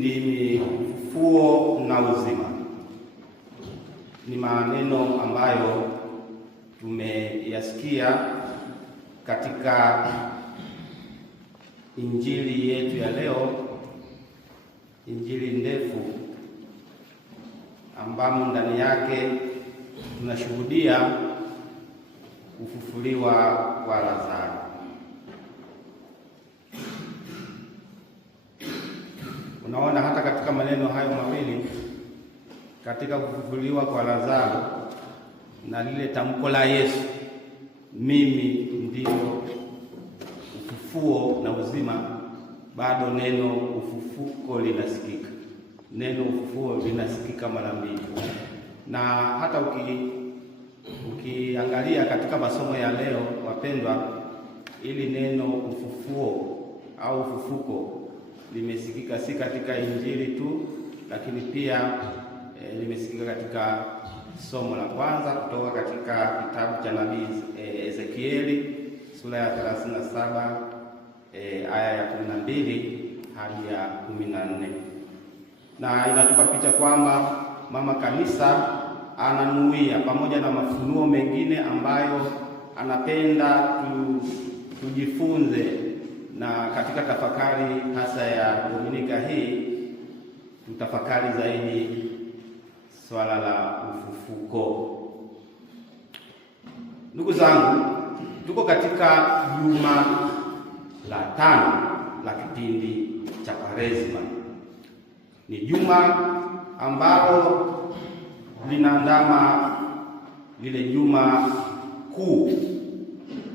ndimi ufufuo na uzima. Ni maneno ambayo tumeyasikia katika injili yetu ya leo, injili ndefu ambamo ndani yake tunashuhudia kufufuliwa kwa Lazaro. Unaona, hata katika maneno hayo mawili, katika kufufuliwa kwa Lazaro na lile tamko la Yesu, mimi ndio ufufuo na uzima, bado neno ufufuko linasikika. Neno ufufuo linasikika mara mbili. Na hata ukiangalia katika masomo ya leo, wapendwa, ili neno ufufuo au ufufuko limesikika si katika injili tu, lakini pia limesikika katika somo la kwanza kutoka katika kitabu cha nabii Ezekieli sura ya 37 aya ya 12 hadi ya 14, na inatupa picha kwamba mama kanisa ananuia pamoja na mafunuo mengine ambayo anapenda tujifunze, na katika tafakari hasa ya Dominika hii tutafakari zaidi swala la ufufuko. Ndugu zangu, tuko katika juma la 5 la kipindi cha Kwaresima. Ni juma ambalo linaandama lile juma kuu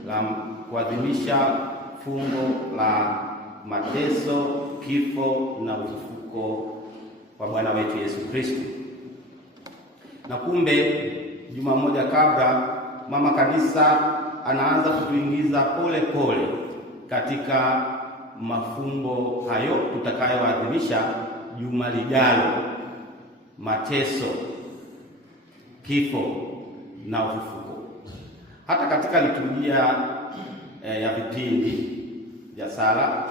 la kuadhimisha fungo la mateso, kifo na ufufuko wa Bwana wetu Yesu Kristo. Na kumbe juma moja kabla, mama kanisa anaanza kutuingiza pole pole katika mafumbo hayo tutakayoadhimisha juma lijalo: mateso, kifo na ufufuko. Hata katika liturujia ya vipindi vya sala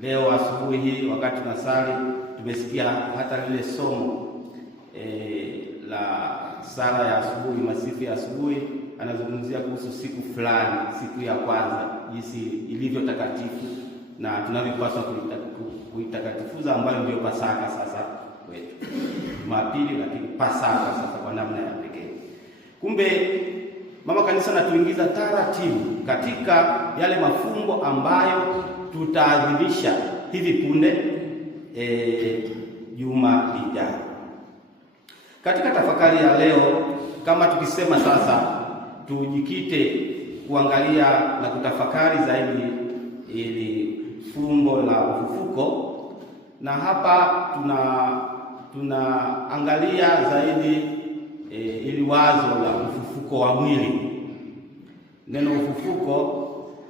leo asubuhi hii, wakati tunasali, tumesikia hata lile somo la sala ya asubuhi, masifu ya asubuhi, anazungumzia kuhusu siku fulani, siku ya kwanza, jinsi ilivyo takatifu na tunavyopaswa kuitakatifuza, ambayo ndio Pasaka sasa kwetu, Jumapili, lakini Pasaka sasa kwa namna ya pekee. Kumbe mama kanisa anatuingiza taratibu katika yale mafumbo ambayo tutaadhimisha hivi punde juma lijalo. Katika tafakari ya leo, kama tukisema sasa tujikite kuangalia na kutafakari zaidi ili fumbo la ufufuko, na hapa tunaangalia zaidi ili wazo la ufufuko wa mwili. Neno ufufuko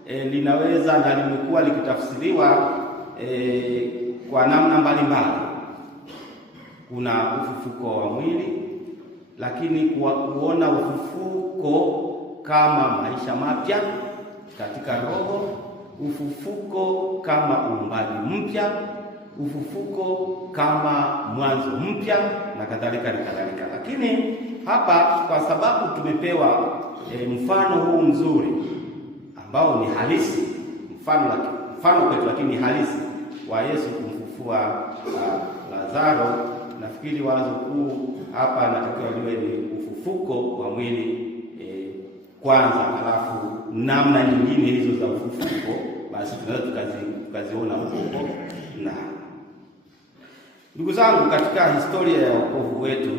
linaweza na limekuwa likitafsiriwa kwa namna mbalimbali. Kuna ufufuko wa mwili, lakini kuona ufufuko kama maisha mapya katika roho, ufufuko kama uumbaji mpya, ufufuko kama mwanzo mpya na kadhalika na kadhalika. Lakini hapa, kwa sababu tumepewa mfano huu mzuri ambao ni halisi, mfano kwetu, lakini halisi, wa Yesu kumfufua Lazaro, nafikiri wazo kuu hapa natakiwa liwe ni ufufuko wa mwili kwanza, halafu namna nyingine hizo za ufufuko basi tunaweza tukaziona huko. Na ndugu zangu, katika historia ya wokovu wetu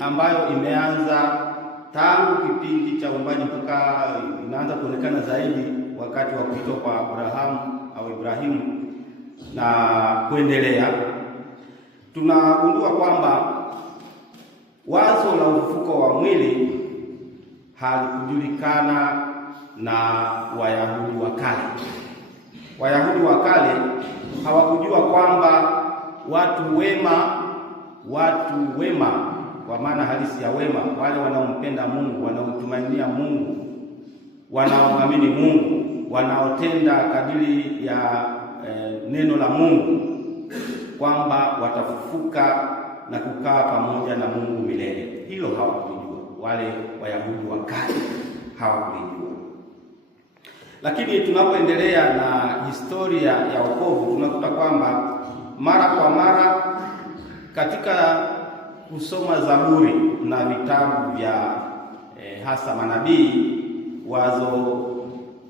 ambayo imeanza tangu kipindi cha uumbaji mpaka inaanza kuonekana zaidi wakati wa kuitwa kwa Abrahamu au Ibrahimu na kuendelea, tunagundua kwamba wazo la ufufuko wa mwili halikujulikana na Wayahudi wa kale. Wayahudi wa kale hawakujua kwamba watu wema kwa maana halisi ya wema, wale wanaompenda Mungu, wanaomtumainia Mungu, wanaoamini Mungu, wanaotenda kadiri ya neno la Mungu, kwamba watafufuka na kukaa pamoja na Mungu milele. Hilo hawakulijua, wale Wayahudi wa kale hawakulijua. Lakini tunapoendelea na historia ya wokovu, tunakuta kwamba mara kwa mara katika kusoma Zaburi na vitabu vya hasa manabii, wazo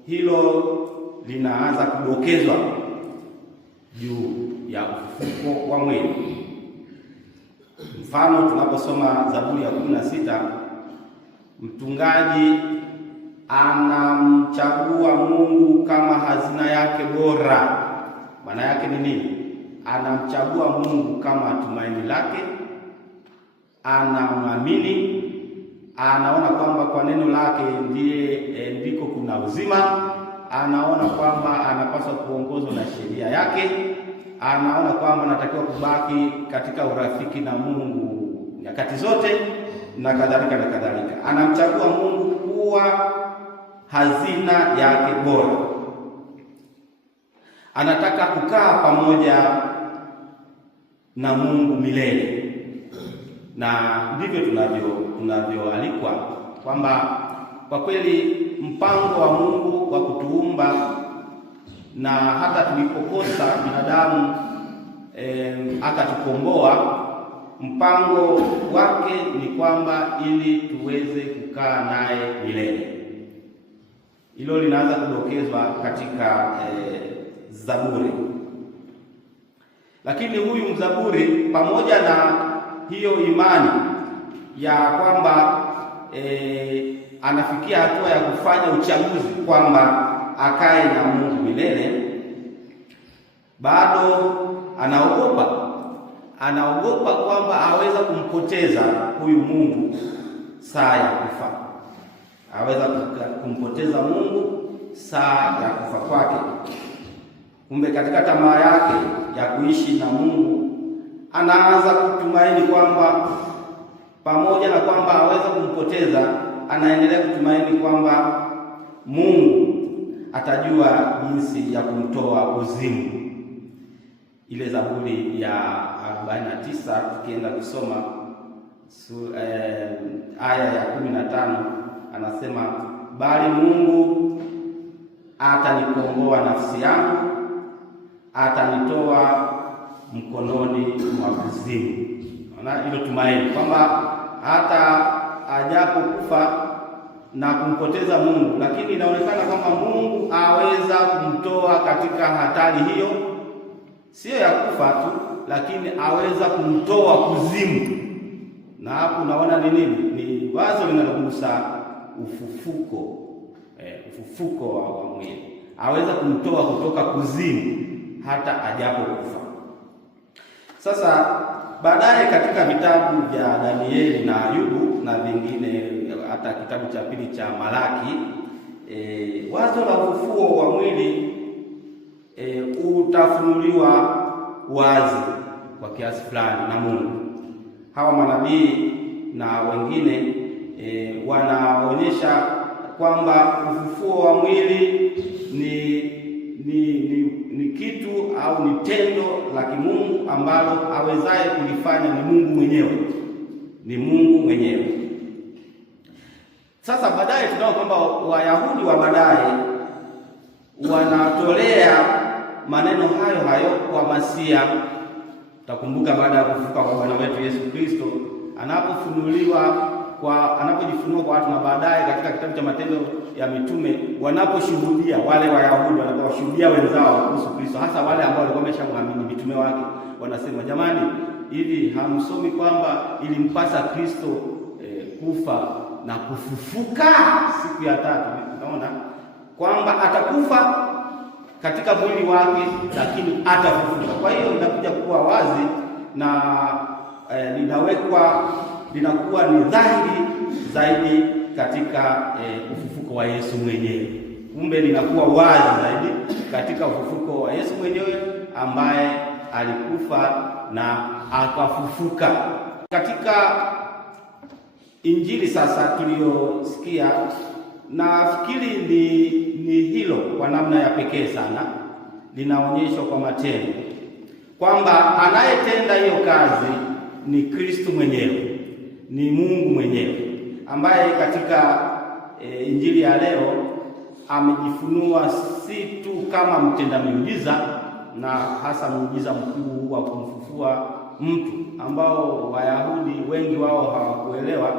hilo linaanza kudokezwa juu ya ufufuko wa mwili. Mfano, tunaposoma Zaburi ya 16, mtungaji anamchagua Mungu kama hazina yake bora. Maana yake ni nini? Anamchagua Mungu kama tumaini lake, anamwamini, anaona kwamba kwa neno lake ndiko kuna uzima, anaona kwamba anapaswa kuongozwa na sheria yake, anaona kwamba anatakiwa kubaki katika urafiki na Mungu nyakati zote, na kadhalika na kadhalika. Anamchagua Mungu kuwa hazina yake bora. Anataka kukaa pamoja na Mungu milele. Na ndivyo tunavyoalikwa kwamba kwa kweli mpango wa Mungu wa kutuumba, na hata tulipokosa binadamu akatukomboa, mpango wake ni kwamba ili tuweze kukaa naye milele. Hilo linaanza kudokezwa katika Zaburi. Lakini huyu mzaburi, pamoja na hiyo imani ya kwamba anafikia hatua ya kufanya uchaguzi kwamba akae na Mungu milele, bado anaogopa kwamba aweza kumpoteza huyu Mungu saa ya kufa. Aweza kumpoteza Mungu saa ya kufa kwake. Kumbe katika tamaa yake ya kuishi na Mungu, anaanza kutumaini kwamba pamoja na kwamba aweza kumpoteza, anaendelea kutumaini kwamba Mungu atajua jinsi ya kumtoa kuzimu. Ile Zaburi ya 49 tukienda kusoma aya ya 15, anasema, bali Mungu atanikomboa nafsi yangu, atanitoa mkononi mwa kuzimu. Naona hilo tumaini kwamba hata ajapo kufa na kumpoteza Mungu, lakini inaonekana kwamba Mungu aweza kumtoa katika hatari hiyo, sio ya kufa tu, lakini aweza kumtoa kuzimu. Na hapo unaona ni nini? Ni wazo linalogusa ufufuko, ufufuko wa mwili. Aweza kumtoa kutoka kuzimu hata ajapo kufa. Sasa baadaye katika vitabu vya Danieli na Ayubu na vingine, hata kitabu cha pili cha Malaki, wazo la ufufuo wa mwili utafunuliwa wazi kwa kiasi fulani na Mungu. Hawa manabii na wengine wanaonyesha kwamba ufufuo wa mwili ni kitu au ni tendo la kimungu ambalo awezaye kulifanya ni Mungu mwenyewe. Ni Mungu mwenyewe. Sasa baadaye tunaona kwamba Wayahudi wa baadaye wanatolea maneno hayo kwa Masia. Utakumbuka baada ya kufufuka kwa Bwana wetu Yesu Kristo, anapojifunua kwa watu, na baadaye katika kitabu cha Matendo ya Mitume wanaposhuhudia, wale Wayahudi wanaposhuhudia wenzao kuhusu Kristo, hasa wale ambao walikuwa wameshamwamini mitume wake, wanasema, jamani, hivi hamsomi kwamba ilimpasa Kristo kufa na kufufuka siku ya tatu? Unaona kwamba atakufa katika mwili wake, lakini atafufuka. Kwa hiyo inakuja kuwa wazi na linakuwa ni dhahiri zaidi katika ufufuko wa Yesu mwenyewe. Kumbe linakuwa wazi zaidi katika ufufuko wa Yesu mwenyewe ambaye alikufa na akafufuka. Katika Injili sasa tuliyosikia, nafikiri ni hilo kwa namna ya pekee sana linaonyeshwa kwa matendo, kwamba anayetenda hiyo kazi ni Kristo mwenyewe, ni Mungu mwenyewe, ambaye katika Injili ya leo amejifunua si tu kama mtenda miujiza, na hasa muujiza mkuu wa kumfufua mtu ambao Wayahudi wengi wao hawakuelewa,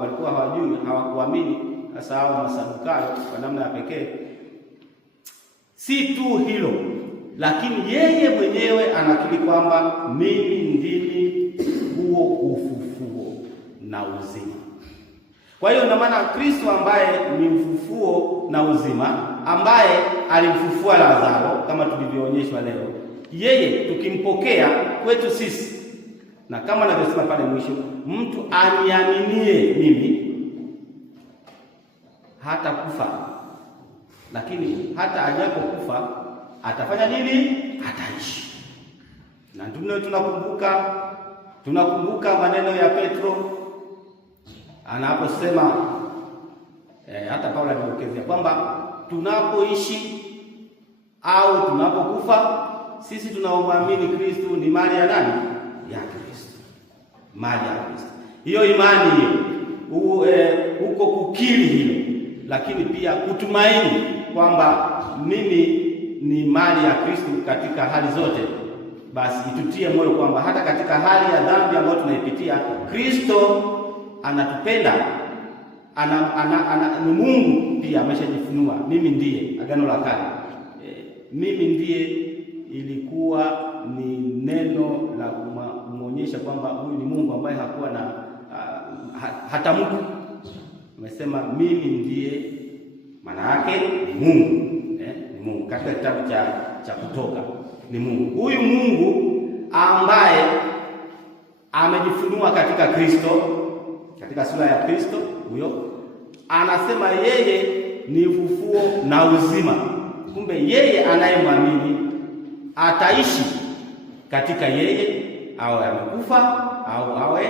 walikuwa hawajui, hawakuamini, hasa hao Masadukayo kwa namna ya pekee. Si tu hilo, lakini yeye mwenyewe anakiri kwamba mimi ndimi huo ufufuo na uzima. Kwa hiyo na maana Kristo ambaye ni ufufuo na uzima, ambaye alimfufua Lazaro kama tulivyoonyeshwa leo, yeye tukimpokea kwetu sisi, na kama anavyosema pale mwisho, mtu aniaminie mimi hata kufa, lakini hata ajapokufa atafanya nini? Ataishi. Na ndio tunakumbuka maneno ya Petro anaposema hata Paulo alidokezea kwamba tunapoishi au tunapokufa, sisi tunaomwamini Kristo ni mali ya nani? Ya Kristo, mali ya Kristo. Hiyo imani hiyo, huko kukiri hilo, lakini pia kutumaini kwamba mimi ni mali ya Kristo katika hali zote, basi itutie moyo kwamba hata katika hali ya dhambi ambayo tunaipitia, Kristo anatupenda, ni Mungu pia ameshajifunua. Mimi ndiye, Agano la Kale, mimi ndiye ilikuwa ni neno la kumuonyesha kwamba huyu ni Mungu ambaye hakuwa na hatamku. Amesema mimi ndiye, maana yake ni Mungu, ni Mungu. Katika kitabu cha Kutoka ni Mungu. Huyu Mungu ambaye amejifunua katika Kristo, katika sura ya Kristo, huyo anasema yeye ni ufufuo na uzima. Kumbe yeye anayemwamini ataishi katika yeye, awe amekufa au awe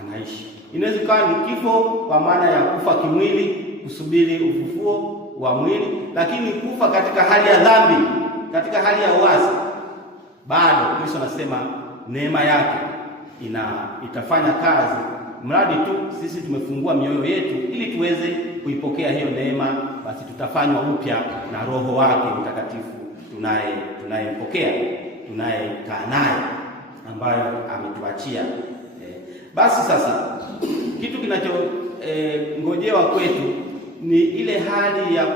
anaishi. Inaweza kuwa ni kifo kwa maana ya kufa kimwili, kusubiri ufufuo wa mwili, lakini kufa katika hali ya dhambi, katika hali ya uasi, bado Kristo anasema neema yake itafanya kazi, mradi tu sisi tumefungua mioyo yetu ili tuweze kuipokea hiyo neema. Basi tutafanywa upya na Roho wake Mtakatifu tunayempokea, tunayekaa naye, ambayo ametuachia. Basi sasa kitu kinachongojewa kwetu ni ile hali ya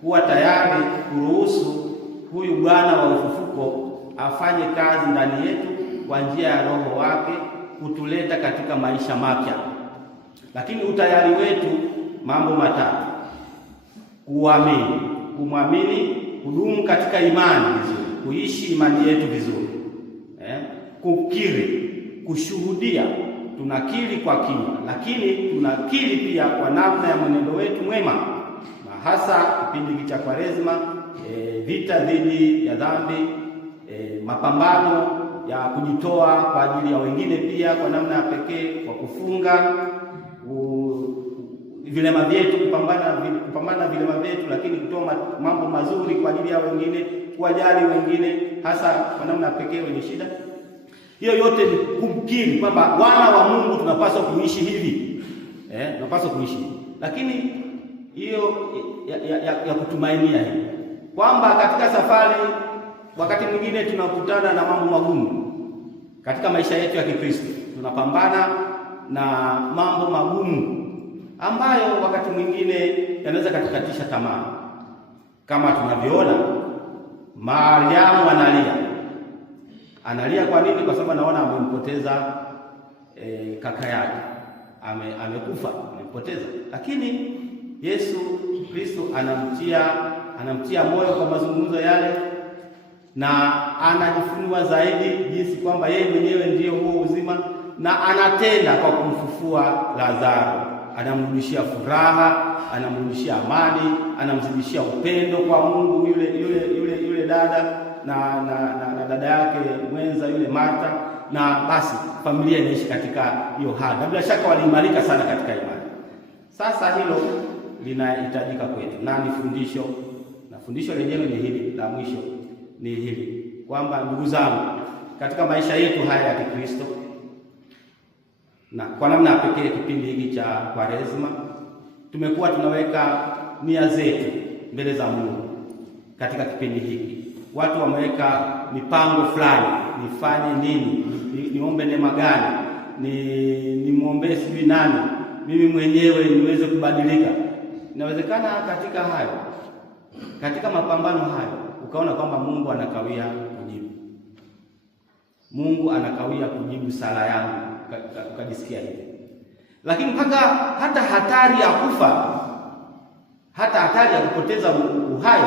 kuwa tayari kuruhusu huyu Bwana wa ufufuko afanye kazi ndani yetu kwa njia ya Roho wake, kutuleta katika maisha mapya. Lakini utayari wetu, mambo matatu: kumwamini, kudumu katika imani vizuri, kuishi imani yetu vizuri, kukiri, kushuhudia. Tunakiri kwa kinywa, lakini tunakiri pia kwa namna ya mwenendo wetu mwema, na hasa kipindi cha Kwaresma, vita dhidi ya dhambi, mapambano ya kujitoa kwa ajili ya wengine, pia kwa namna ya pekee kwa kufunga vilema vyetu, kupambana vilema vyetu, lakini kutoa mambo mazuri kwa ajili ya wengine, kuwajali wengine, hasa kwa namna ya pekee wenye shida. Hiyo yote ni kumkiri kwamba wana wa Mungu tunapaswa kuishi hivi, tunapaswa kuishi. Lakini hiyo ya kutumainia hii kwamba katika safari wakati mwingine tunakutana na mambo magumu katika maisha yetu ya Kikristo, tunapambana na mambo magumu ambayo wakati mwingine yanaweza kutukatisha tamaa, kama tunavyoona Mariamu analia. Kwa nini? Kwa sababu anaona amempoteza kaka yake, amekufa, amempoteza. Lakini Yesu Kristo anamtia moyo kwa mazungumzo yale, na anajifunua zaidi jinsi kwamba yeye mwenyewe ndiyo huo uzima, na anatenda kwa kumfufua Lazaro. Anamrudishia furaha, anamrudishia amani, anamzidishia upendo kwa Mungu yule dada na dada yake mwenza yule Martha, na basi familia inaishi katika hiyo hali, na bila shaka waliimarika sana katika imani. Sasa hilo linahitajika kwetu, na ni fundisho, na fundisho lenyewe ni hili la mwisho, ni hili kwamba ndugu zangu, katika maisha yetu haya ya Kikristo, na kwa namna pekee kipindi hiki cha Kwaresma, tumekuwa tunaweka nia zetu mbele za Mungu. Katika kipindi hiki watu wameweka mipango fulani, nifanye nini, niombe neema gani, nimwombee sijui nani, mimi mwenyewe niweze kubadilika. Inawezekana katika hayo, katika mapambano hayo, ukaona kwamba Mungu anakawia kujibu. Mungu anakawia kujibu sala yangu, ukajisikia hivi. Lakini mpaka hata hatari ya kufa, hata hatari ya kupoteza uhai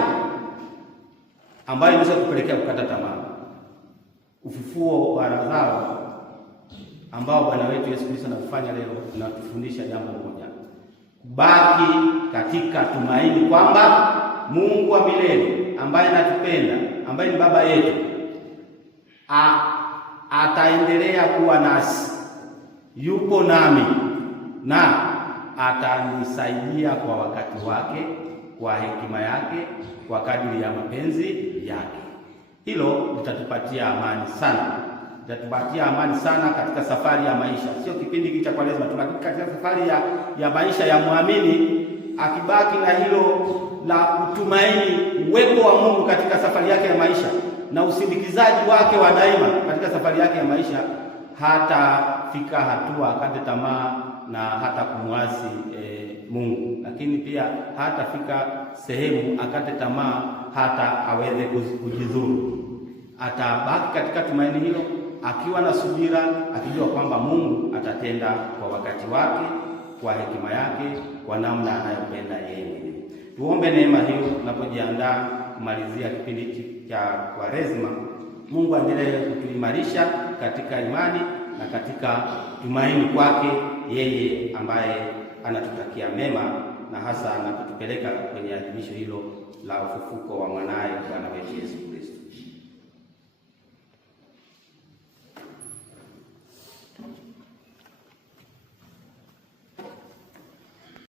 ambayo inaweza kupelekea kukata tamaa. Ufufuo wa Lazaro ambao Bwana wetu Yesu Kristo anafanya leo unatufundisha jambo moja: kubaki katika tumaini kwamba Mungu wa milele ambaye anatupenda, ambaye ni baba yetu, ataendelea kuwa nasi, yupo nami na atanisaidia kwa wakati wake, kwa hekima yake, kwa kadiri ya mapenzi yake. Hilo litatupatia amani sana, litatupatia amani sana katika safari ya maisha. Sio kipindi hiki cha Kwaresma tu, lakini katika safari ya maisha ya muamini, akibaki na hilo la kutumaini uwepo wa Mungu katika safari yake ya maisha na usindikizaji wake wa daima katika safari yake ya maisha, hatafika hatua akate tamaa na hata kumwasi Mungu, lakini pia hatafika sehemu akate tamaa hata aweze kujidhuru. Atabaki katika tumaini hilo, akiwa na subira, akijua kwamba Mungu atatenda kwa wakati wake, kwa hekima yake, kwa namna anayopenda yeye. Tuombe neema hiyo tunapojiandaa kumalizia kipindi cha Kwaresma. Mungu aendelee kutuimarisha katika imani na katika tumaini kwake yeye ambaye anatutakia mema, na hasa anapotupeleka kwenye adhimisho hilo la ufufuko wa mwanaye Bwana wetu Yesu Kristo.